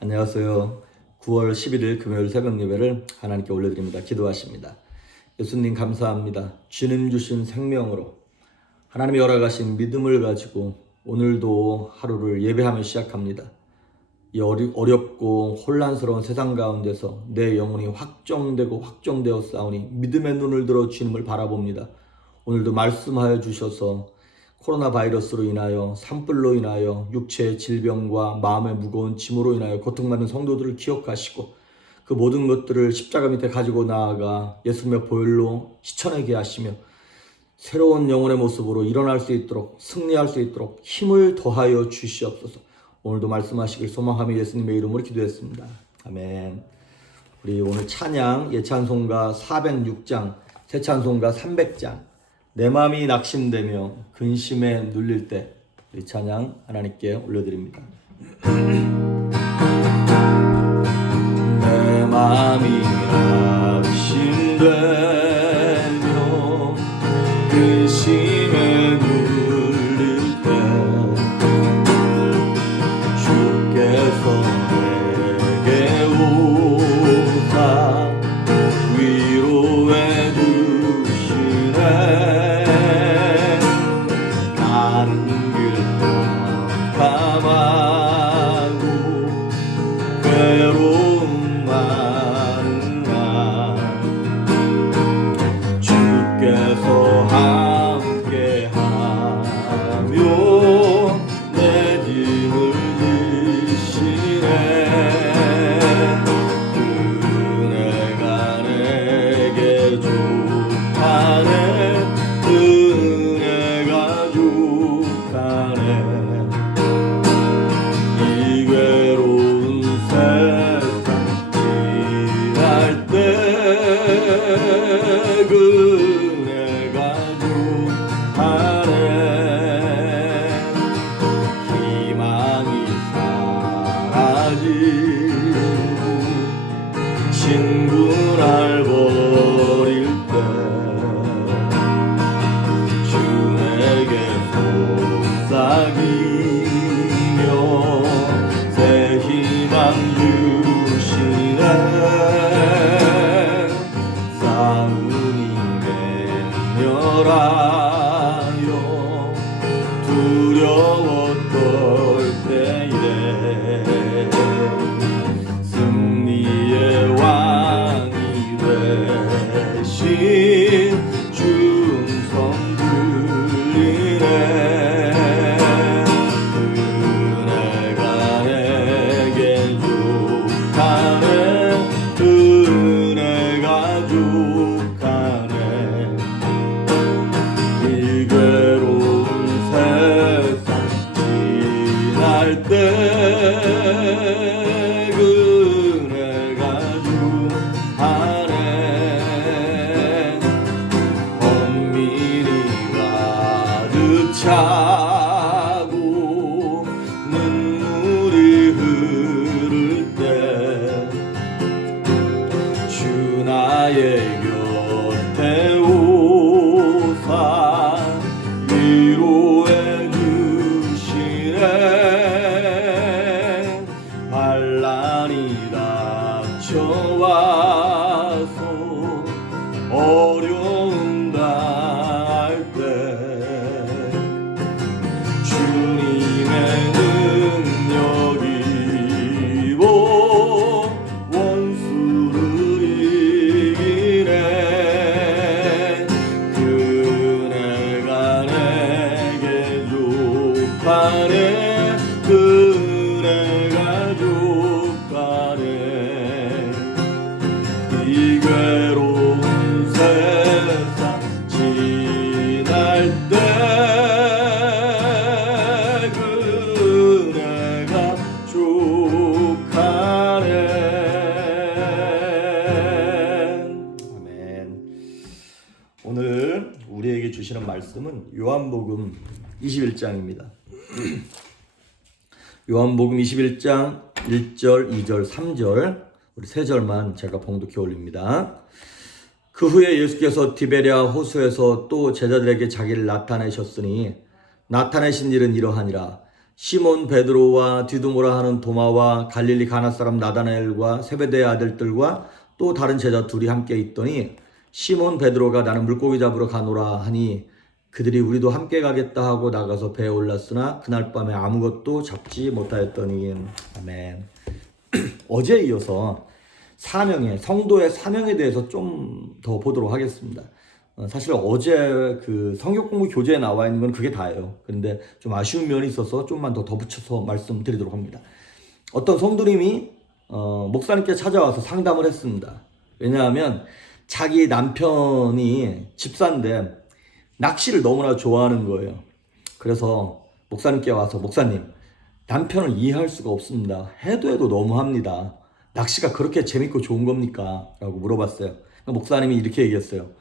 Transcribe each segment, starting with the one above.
안녕하세요. 9월 11일 금요일 새벽 예배를 하나님께 올려드립니다. 기도하십니다. 예수님 감사합니다. 주님 주신 생명으로 하나님이 허락하신 믿음을 가지고 오늘도 하루를 예배하며 시작합니다. 이 어렵고 혼란스러운 세상 가운데서 내 영혼이 확정되어 싸우니 믿음의 눈을 들어 주님을 바라봅니다. 오늘도 말씀하여 주셔서 코로나 바이러스로 인하여 산불로 인하여 육체의 질병과 마음의 무거운 짐으로 인하여 고통받는 성도들을 기억하시고 그 모든 것들을 십자가 밑에 가지고 나아가 예수님의 보혈로 씻어내게 하시며 새로운 영혼의 모습으로 일어날 수 있도록 승리할 수 있도록 힘을 더하여 주시옵소서. 오늘도 말씀하시길 소망하며 예수님의 이름으로 기도했습니다. 아멘. 우리 오늘 찬양 예찬송가 406장 새찬송가 300장 내 마음이 낙심되며 근심에 눌릴 때 우리 찬양 하나님께 올려드립니다. 내 마음이 낙심되며 근심에 눌릴 때 주께서 내게 오사 위로해 주시네. 괴로움 많은 날 주께서 함께하며 내 짐을 지시네. 은혜가 내게 족하네. 은혜가 족하네. 이 괴로운 세상 지날 때 그네가 족하네. 희망이 사라지고 친구 날 버릴 때 주 내게 속삭이며 새 희망 주시네. 싸움이 맹렬하여 두려웠던 때에 승리의 왕이 되신 주 음성 들리네. 은혜가 내게 족하네. 은혜가 족하네. 이 괴로운 세상 지날 때 은혜가 족하네. 엄밀히 가득 차고 눈물이 흐를 때 주 나의 곁에 오사 위로해 주시네. 반란이 닥쳐와서 어려움 당할 때 주님의 능력이 입어 원수를 이기네. 그네가 내게 족하네. 그네가 족하네. 이 괴로운 세상 지날 때 그네가 족하네. 아멘. 오늘 우리에게 주시는 말씀은 요한복음 21장입니다. 요한복음 21장 1절, 2절, 3절 우리 세 절만 제가 봉독해 올립니다. 그 후에 예수께서 디베랴 호수에서 또 제자들에게 자기를 나타내셨으니 나타내신 일은 이러하니라. 시몬 베드로와 디두모라 하는 도마와 갈릴리 가나 사람 나다나엘과 세베대의 아들들과 또 다른 제자 둘이 함께 있더니 시몬 베드로가 나는 물고기 잡으러 가노라 하니 그들이 우리도 함께 가겠다 하고 나가서 배에 올랐으나 그날 밤에 아무것도 잡지 못하였더니. 아멘. 어제에 이어서 성도의 사명에 대해서 좀 더 보도록 하겠습니다. 사실 어제 그 성경 공부 교재에 나와 있는 건 그게 다예요. 그런데 좀 아쉬운 면이 있어서 좀만 더 덧붙여서 말씀드리도록 합니다. 어떤 성도님이 목사님께 찾아와서 상담을 했습니다. 왜냐하면 자기 남편이 집사인데 낚시를 너무나 좋아하는 거예요. 그래서 목사님께 와서 목사님, 남편을 이해할 수가 없습니다. 해도 너무합니다. 낚시가 그렇게 재밌고 좋은 겁니까? 라고 물어봤어요. 목사님이 이렇게 얘기했어요.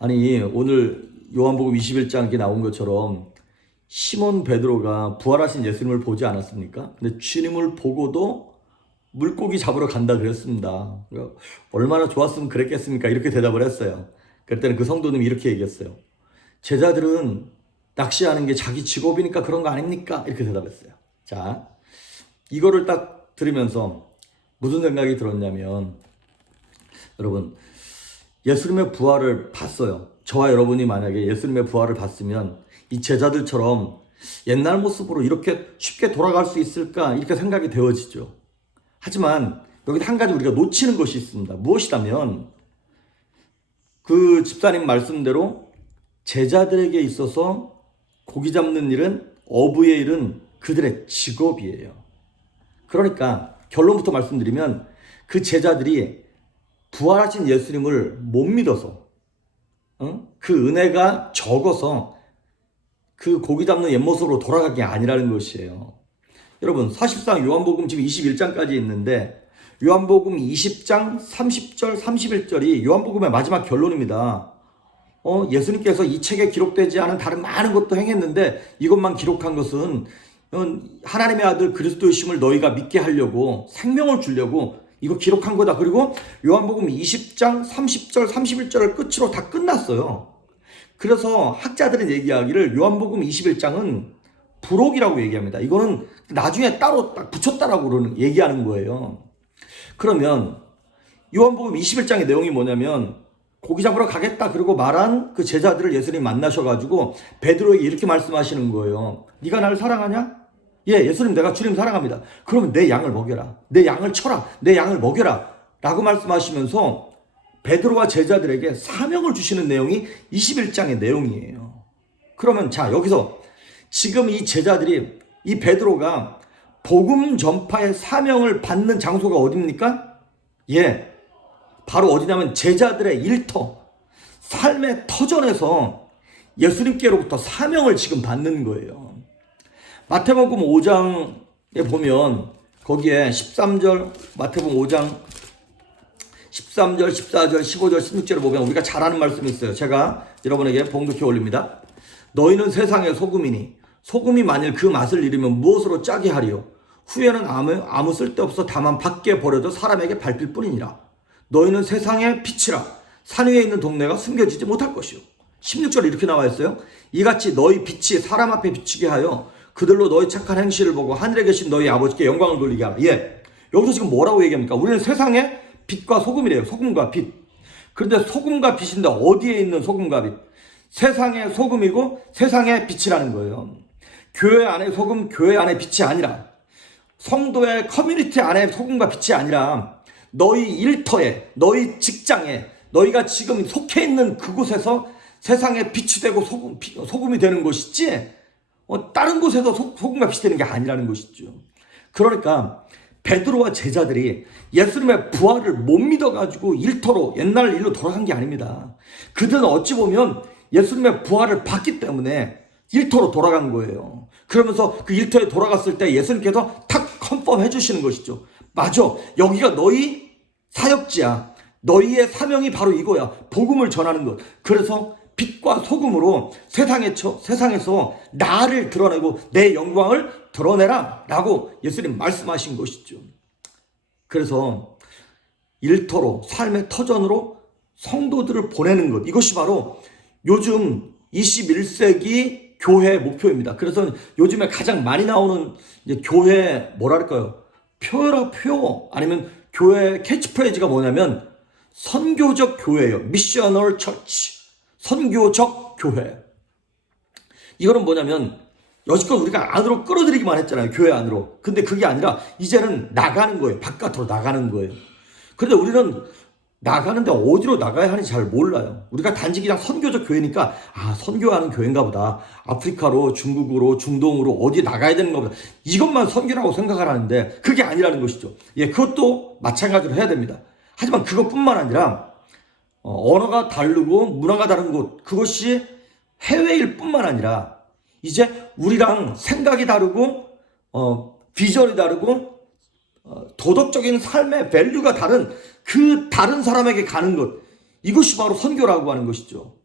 아니, 오늘 요한복음 21장 이렇게 나온 것처럼 시몬 베드로가 부활하신 예수님을 보지 않았습니까? 근데 주님을 보고도 물고기 잡으러 간다 그랬습니다. 얼마나 좋았으면 그랬겠습니까? 이렇게 대답을 했어요. 그랬더니 그 성도님이 이렇게 얘기했어요. 제자들은 낚시하는 게 자기 직업이니까 그런 거 아닙니까? 이렇게 대답했어요. 자, 이거를 딱 들으면서 무슨 생각이 들었냐면, 여러분, 예수님의 부활을 봤어요. 저와 여러분이 만약에 예수님의 부활을 봤으면 이 제자들처럼 옛날 모습으로 이렇게 쉽게 돌아갈 수 있을까? 이렇게 생각이 되어지죠. 하지만 여기 한 가지 우리가 놓치는 것이 있습니다. 무엇이라면 그 집사님 말씀대로 제자들에게 있어서 고기 잡는 일은, 어부의 일은 그들의 직업이에요. 그러니까 결론부터 말씀드리면 그 제자들이 부활하신 예수님을 못 믿어서 그 은혜가 적어서 그 고기 잡는 옛모습으로 돌아간 게 아니라는 것이에요. 여러분, 사실상 요한복음 지금 21장까지 있는데 요한복음 20장 30절 31절이 요한복음의 마지막 결론입니다. 예수님께서 이 책에 기록되지 않은 다른 많은 것도 행했는데 이것만 기록한 것은 하나님의 아들 그리스도이심을 너희가 믿게 하려고, 생명을 주려고 이거 기록한 거다. 그리고 요한복음 20장 30절 31절을 끝으로 다 끝났어요. 그래서 학자들은 얘기하기를 요한복음 21장은 부록이라고 얘기합니다. 이거는 나중에 따로 딱 붙였다라고 얘기하는 거예요. 그러면 요한복음 21장의 내용이 뭐냐면 고기 잡으러 가겠다 그러고 말한 그 제자들을 예수님이 만나셔가지고 베드로에게 이렇게 말씀하시는 거예요. 네가 나를 사랑하냐? 예, 예수님, 내가 주님 사랑합니다. 그러면 내 양을 먹여라. 내 양을 쳐라. 내 양을 먹여라. 라고 말씀하시면서 베드로와 제자들에게 사명을 주시는 내용이 21장의 내용이에요. 그러면 자, 여기서 지금 이 제자들이, 이 베드로가 복음 전파의 사명을 받는 장소가 어디입니까? 예, 바로 어디냐면 제자들의 일터, 삶의 터전에서 예수님께로부터 사명을 지금 받는 거예요. 마태복음 5장에 보면 거기에 13절, 마태복음 5장 13절, 14절, 15절, 16절을 보면 우리가 잘 아는 말씀이 있어요. 제가 여러분에게 봉독해 올립니다. 너희는 세상의 소금이니 소금이 만일 그 맛을 잃으면 무엇으로 짜게 하리요? 후에는 아무 쓸데없어 다만 밖에 버려져 사람에게 밟힐 뿐이니라. 너희는 세상의 빛이라. 산 위에 있는 동네가 숨겨지지 못할 것이요. 16절에 이렇게 나와 있어요. 이같이 너희 빛이 사람 앞에 비치게 하여 그들로 너희 착한 행실을 보고 하늘에 계신 너희 아버지께 영광을 돌리게 하라. 예, 여기서 지금 뭐라고 얘기합니까? 우리는 세상의 빛과 소금이래요. 소금과 빛. 그런데 소금과 빛인데 어디에 있는 소금과 빛? 세상의 소금이고 세상의 빛이라는 거예요. 교회 안에 소금, 교회 안에 빛이 아니라, 성도의 커뮤니티 안에 소금과 빛이 아니라 너희 일터에, 너희 직장에, 너희가 지금 속해 있는 그곳에서 세상의 빛이 되고 소금이 되는 것이지 다른 곳에서 소금과 빛이 되는 게 아니라는 것이죠. 그러니까 베드로와 제자들이 예수님의 부활을 못 믿어가지고 일터로, 옛날 일로 돌아간 게 아닙니다. 그들은 어찌 보면 예수님의 부활을 봤기 때문에 일터로 돌아간 거예요. 그러면서 그 일터에 돌아갔을 때 예수님께서 탁 컨펌 해주시는 것이죠. 맞아, 여기가 너희 사역지야. 너희의 사명이 바로 이거야. 복음을 전하는 것. 그래서 빛과 소금으로 세상에서 나를 드러내고 내 영광을 드러내라 라고 예수님 말씀하신 것이죠. 그래서 일터로, 삶의 터전으로 성도들을 보내는 것, 이것이 바로 요즘 21세기 교회의 목표입니다. 그래서 요즘에 가장 많이 나오는 이제 교회 뭐랄까요? 표라 표 아니면 교회 캐치프레이즈가 뭐냐면 선교적 교회예요. 미셔널 처치. 선교적 교회. 이거는 뭐냐면 여지껏 우리가 안으로 끌어들이기만 했잖아요. 교회 안으로. 근데 그게 아니라 이제는 나가는 거예요. 바깥으로 나가는 거예요. 그런데 우리는 나가는데 어디로 나가야 하는지 잘 몰라요. 우리가 단지 그냥 선교적 교회니까 선교하는 교회인가 보다. 아프리카로, 중국으로, 중동으로 어디 나가야 되는가 보다. 이것만 선교라고 생각을 하는데 그게 아니라는 것이죠. 예, 그것도 마찬가지로 해야 됩니다. 하지만 그것뿐만 아니라 언어가 다르고 문화가 다른 곳, 그것이 해외일 뿐만 아니라 이제 우리랑 생각이 다르고 비전이 다르고 도덕적인 삶의 밸류가 다른 그 다른 사람에게 가는 것, 이것이 바로 선교라고 하는 것이죠.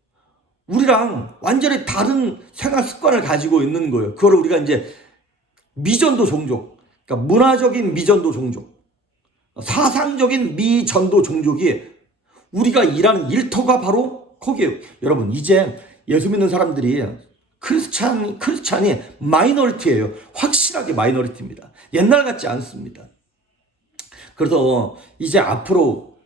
우리랑 완전히 다른 생활 습관을 가지고 있는 거예요. 그걸 우리가 이제 미전도 종족, 그러니까 문화적인 미전도 종족, 사상적인 미전도 종족이 우리가 일하는 일터가 바로 거기에요. 여러분, 이제 예수 믿는 사람들이 크리스찬이 마이너리티예요. 확실하게 마이너리티입니다. 옛날 같지 않습니다. 그래서 이제 앞으로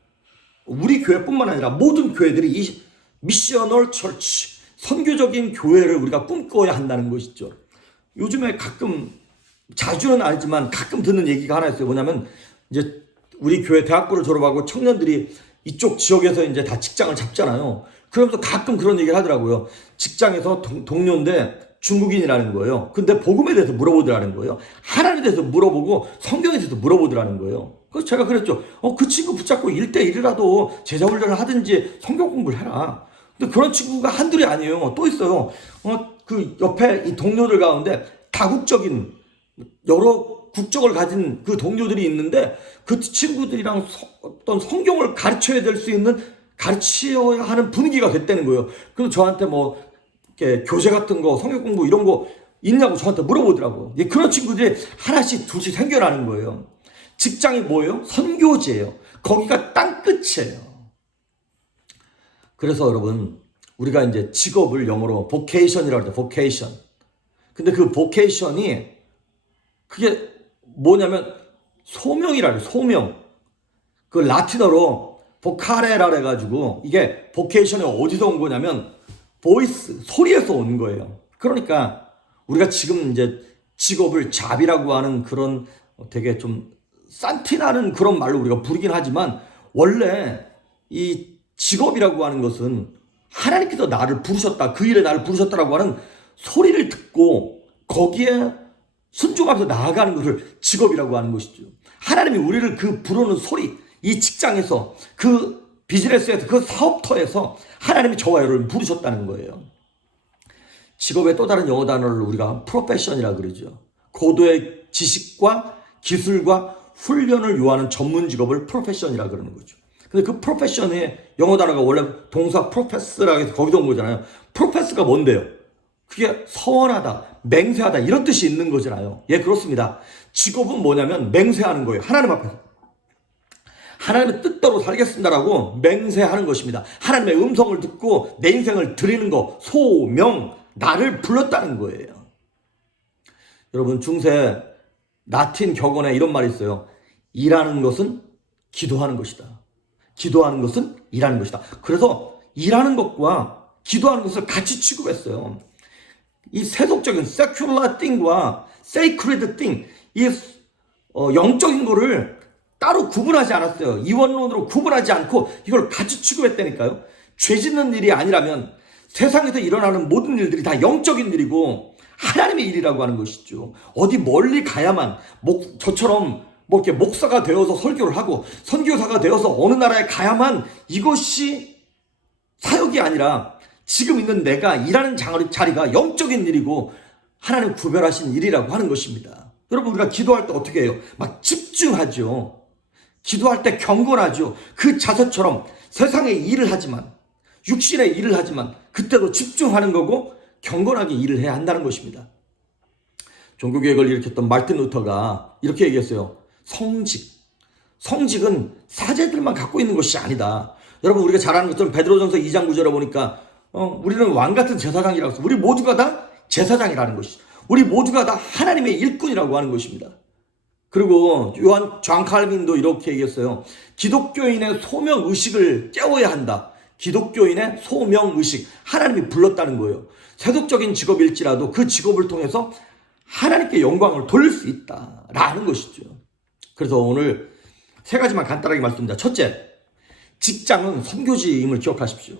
우리 교회뿐만 아니라 모든 교회들이 이 미셔널 처치, 선교적인 교회를 우리가 꿈꿔야 한다는 것이죠. 요즘에 가끔, 자주는 아니지만 가끔 듣는 얘기가 하나 있어요. 뭐냐면 이제 우리 교회 대학부를 졸업하고 청년들이 이쪽 지역에서 이제 다 직장을 잡잖아요. 그러면서 가끔 그런 얘기를 하더라고요. 직장에서 동료인데 중국인이라는 거예요. 근데 복음에 대해서 물어보더라는 거예요. 하나님에 대해서 물어보고 성경에 대해서 물어보더라는 거예요. 그래서 제가 그랬죠. 그 친구 붙잡고 1대1이라도 제자훈련을 하든지 성경 공부를 해라. 근데 그런 친구가 한둘이 아니에요. 또 있어요. 그 옆에 이 동료들 가운데 다국적인 여러 국적을 가진 그 동료들이 있는데 그 친구들이랑 어떤 성경을 가르쳐야 될 수 있는, 가르쳐야 하는 분위기가 됐다는 거예요. 그래서 저한테 뭐 이렇게 교재 같은 거, 성경 공부 이런 거 있냐고 저한테 물어보더라고요. 그런 친구들이 하나씩 둘씩 생겨나는 거예요. 직장이 뭐예요? 선교지예요. 거기가 땅끝이에요. 그래서 여러분, 우리가 이제 직업을 영어로 vocation이라고 해요. vocation. 근데 그 vocation이 그게 뭐냐면 소명이라고 해요. 소명. 그 라틴어로 보카레라 해가지고 이게 vocation이 어디서 온 거냐면 voice, 소리에서 온 거예요. 그러니까 우리가 지금 이제 직업을 잡이라고 하는 그런 되게 좀 산티나는 그런 말로 우리가 부르긴 하지만 원래 이 직업이라고 하는 것은 하나님께서 나를 부르셨다, 그 일에 나를 부르셨다라고 하는 소리를 듣고 거기에 순종하면서 나아가는 것을 직업이라고 하는 것이죠. 하나님이 우리를 그 부르는 소리, 이 직장에서, 그 비즈니스에서, 그 사업터에서 하나님이 저와 여러분을 부르셨다는 거예요. 직업의 또 다른 영어 단어를 우리가 프로페션이라고 그러죠. 고도의 지식과 기술과 훈련을 요하는 전문 직업을 프로페션이라고 그러는 거죠. 근데 그 프로페션의 영어 단어가 원래 동사 프로페스라고 해서 거기서 온 거잖아요. 프로페스가 뭔데요? 그게 서원하다, 맹세하다 이런 뜻이 있는 거잖아요. 예, 그렇습니다. 직업은 뭐냐면 맹세하는 거예요. 하나님 앞에서. 하나님의 뜻대로 살겠습니다라고 맹세하는 것입니다. 하나님의 음성을 듣고 내 인생을 드리는 거, 소명, 나를 불렀다는 거예요. 여러분, 중세 라틴 격언에 이런 말이 있어요. 일하는 것은 기도하는 것이다. 기도하는 것은 일하는 것이다. 그래서 일하는 것과 기도하는 것을 같이 취급했어요. 이 세속적인 secular thing과 sacred thing, 이 영적인 거를 따로 구분하지 않았어요. 이원론으로 구분하지 않고 이걸 같이 취급했다니까요. 죄 짓는 일이 아니라면 세상에서 일어나는 모든 일들이 다 영적인 일이고 하나님의 일이라고 하는 것이죠. 어디 멀리 가야만 저처럼 뭐 이렇게 목사가 되어서 설교를 하고 선교사가 되어서 어느 나라에 가야만 이것이 사역이 아니라 지금 있는 내가 일하는 자리가 영적인 일이고 하나님 구별하신 일이라고 하는 것입니다. 여러분, 우리가 기도할 때 어떻게 해요? 막 집중하죠. 기도할 때 경건하죠. 그 자세처럼 세상의 일을 하지만, 육신의 일을 하지만 그때도 집중하는 거고 경건하게 일을 해야 한다는 것입니다. 종교개혁을 일으켰던 마르틴 루터가 이렇게 얘기했어요. 성직은 사제들만 갖고 있는 것이 아니다. 여러분, 우리가 잘 아는 것처럼 베드로전서 2장 9절에 보니까 우리는 왕같은 제사장이라고 했어요. 우리 모두가 다 제사장이라는 것이죠. 우리 모두가 다 하나님의 일꾼이라고 하는 것입니다. 그리고 존 칼빈도 이렇게 얘기했어요. 기독교인의 소명의식을 깨워야 한다. 기독교인의 소명의식, 하나님이 불렀다는 거예요. 세속적인 직업일지라도 그 직업을 통해서 하나님께 영광을 돌릴 수 있다라는 것이죠. 그래서 오늘 세 가지만 간단하게 말씀드립니다. 첫째, 직장은 선교지임을 기억하십시오.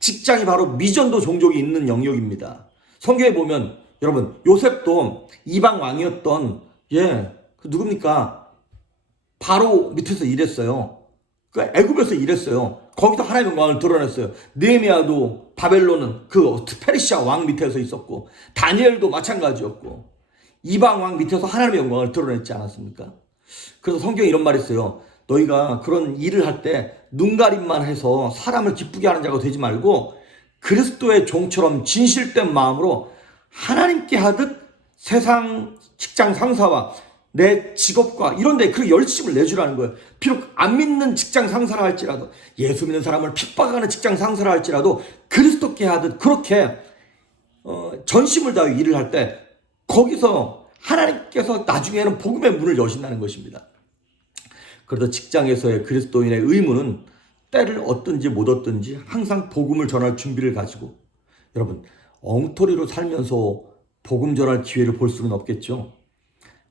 직장이 바로 미전도 종족이 있는 영역입니다. 성경에 보면 여러분, 요셉도 이방 왕이었던 그 누굽니까? 바로 밑에서 일했어요. 그 애굽에서 일했어요. 거기서 하나님의 영광을 드러냈어요. 느헤미야도 바벨론은 그 페르시아 왕 밑에서 있었고, 다니엘도 마찬가지였고, 이방 왕 밑에서 하나님의 영광을 드러냈지 않았습니까? 그래서 성경에 이런 말이 있어요. 너희가 그런 일을 할 때 눈가림만 해서 사람을 기쁘게 하는 자가 되지 말고 그리스도의 종처럼 진실된 마음으로 하나님께 하듯 세상 직장 상사와 내 직업과 이런 데 그 열심을 내주라는 거예요. 비록 안 믿는 직장 상사라 할지라도, 예수 믿는 사람을 핍박하는 직장 상사라 할지라도 그리스도께 하듯 그렇게 전심을 다해 일을 할 때 거기서 하나님께서 나중에는 복음의 문을 여신다는 것입니다. 그래서 직장에서의 그리스도인의 의무는 때를 얻든지 못 얻든지 항상 복음을 전할 준비를 가지고, 여러분, 엉터리로 살면서 복음 전할 기회를 볼 수는 없겠죠.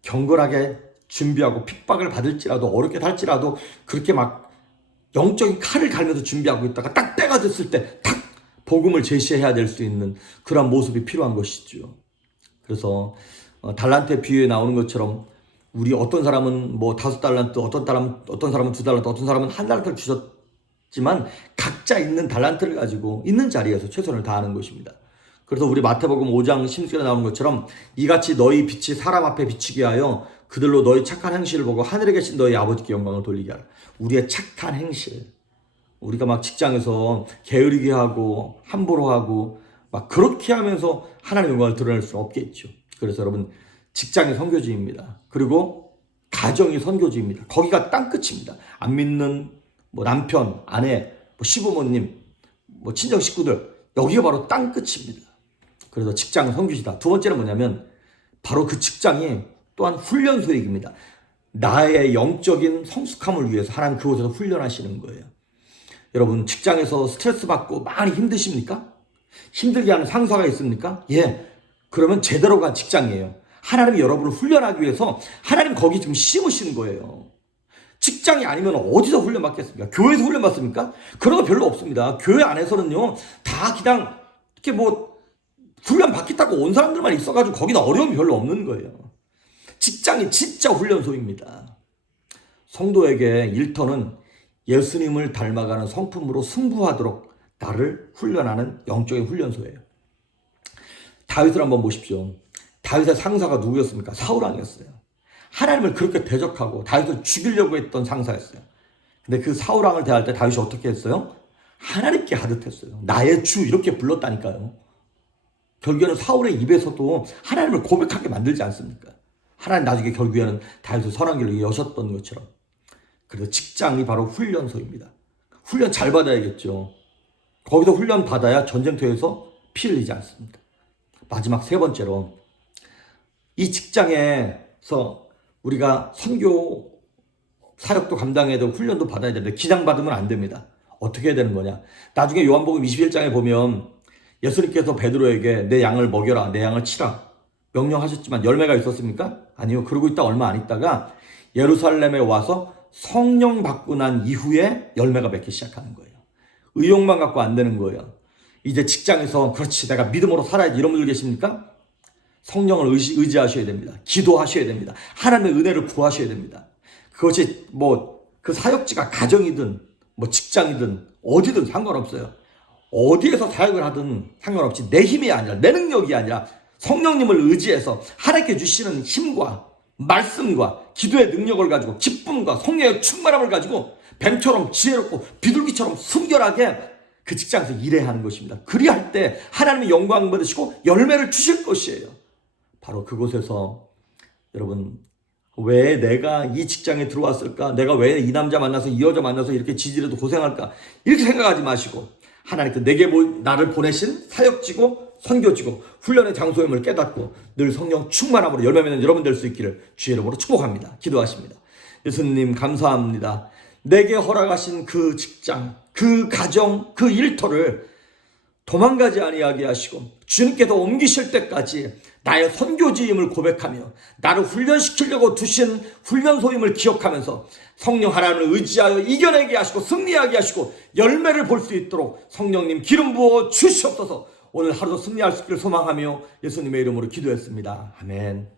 경건하게 준비하고 핍박을 받을지라도 어렵게 살지라도 그렇게 막 영적인 칼을 갈면서 준비하고 있다가 딱 때가 됐을 때 탁 복음을 제시해야 될 수 있는 그런 모습이 필요한 것이죠. 그래서 달란트의 비유에 나오는 것처럼 우리 어떤 사람은 뭐 5달란트, 어떤 사람은 2달란트, 어떤 사람은 1달란트를 주셨지만 각자 있는 달란트를 가지고 있는 자리에서 최선을 다하는 것입니다. 그래서 우리 마태복음 5장 16절에 나오는 것처럼 이같이 너희 빛이 사람 앞에 비치게 하여 그들로 너희 착한 행실을 보고 하늘에 계신 너희 아버지께 영광을 돌리게 하라. 우리의 착한 행실, 우리가 막 직장에서 게으르게 하고 함부로 하고 막 그렇게 하면서 하나님의 영광을 드러낼 수는 없겠죠. 그래서 여러분, 직장이 선교지입니다. 그리고 가정이 선교지입니다. 거기가 땅끝입니다. 안 믿는 뭐 남편, 아내, 뭐 시부모님, 뭐 친정 식구들, 여기가 바로 땅끝입니다. 그래서 직장은 선교지다. 두 번째는 뭐냐면 바로 그 직장이 또한 훈련소입니다. 나의 영적인 성숙함을 위해서 하나님 그곳에서 훈련하시는 거예요. 여러분, 직장에서 스트레스 받고 많이 힘드십니까? 힘들게 하는 상사가 있습니까? 예. 그러면 제대로 간 직장이에요. 하나님이 여러분을 훈련하기 위해서 하나님 거기 지금 심으시는 거예요. 직장이 아니면 어디서 훈련받겠습니까? 교회에서 훈련받습니까? 그런 거 별로 없습니다. 교회 안에서는요, 다 그냥 이렇게 뭐 훈련 받겠다고 온 사람들만 있어가지고 거기는 어려움이 별로 없는 거예요. 직장이 진짜 훈련소입니다. 성도에게 일터는 예수님을 닮아가는 성품으로 승부하도록 나를 훈련하는 영적인 훈련소예요. 다윗을 한번 보십시오. 다윗의 상사가 누구였습니까? 사울왕이었어요. 하나님을 그렇게 대적하고 다윗을 죽이려고 했던 상사였어요. 근데 그 사울왕을 대할 때 다윗이 어떻게 했어요? 하나님께 하듯 했어요. 나의 주 이렇게 불렀다니까요. 결국에는 사울의 입에서도 하나님을 고백하게 만들지 않습니까? 하나님 나중에 결국에는 다윗을 선한 길로 여셨던 것처럼. 그래서 직장이 바로 훈련소입니다. 훈련 잘 받아야겠죠. 거기서 훈련 받아야 전쟁터에서 피 흘리지 않습니다. 마지막 세 번째로, 이 직장에서 우리가 선교 사역도 감당해야 되고 훈련도 받아야 되는데 기장받으면 안 됩니다. 어떻게 해야 되는 거냐? 나중에 요한복음 21장에 보면 예수님께서 베드로에게 내 양을 먹여라, 내 양을 치라 명령하셨지만 열매가 있었습니까? 아니요. 그러고 있다 얼마 안 있다가 예루살렘에 와서 성령 받고 난 이후에 열매가 맺기 시작하는 거예요. 의욕만 갖고 안 되는 거예요. 이제 직장에서 그렇지 내가 믿음으로 살아야지 이런 분들 계십니까? 성령을 의지하셔야 됩니다. 기도하셔야 됩니다. 하나님의 은혜를 구하셔야 됩니다. 그것이 뭐 그 사역지가 가정이든 뭐 직장이든 어디든 상관없어요. 어디에서 사역을 하든 상관없이 내 힘이 아니라 내 능력이 아니라 성령님을 의지해서 하나님께 주시는 힘과 말씀과 기도의 능력을 가지고 기쁨과 성령의 충만함을 가지고 뱀처럼 지혜롭고 비둘기처럼 순결하게 그 직장에서 일해야 하는 것입니다. 그리할 때 하나님의 영광 받으시고 열매를 주실 것이에요. 바로 그곳에서 여러분, 왜 내가 이 직장에 들어왔을까? 내가 왜 이 남자 만나서 이 여자 만나서 이렇게 지지라도 고생할까? 이렇게 생각하지 마시고 하나님께 내게 나를 보내신 사역지고 선교지고 훈련의 장소임을 깨닫고 늘 성령 충만함으로 열매 맺는 여러분 될 수 있기를 주의 이름으로 축복합니다. 기도하십니다. 예수님 감사합니다. 내게 허락하신 그 직장, 그 가정, 그 일터를 도망가지 아니하게 하시고 주님께서 옮기실 때까지 나의 선교지임을 고백하며 나를 훈련시키려고 두신 훈련소임을 기억하면서 성령 하나님을 의지하여 이겨내게 하시고 승리하게 하시고 열매를 볼 수 있도록 성령님 기름 부어 주시옵소서. 오늘 하루도 승리할 수 있기를 소망하며 예수님의 이름으로 기도했습니다. 아멘.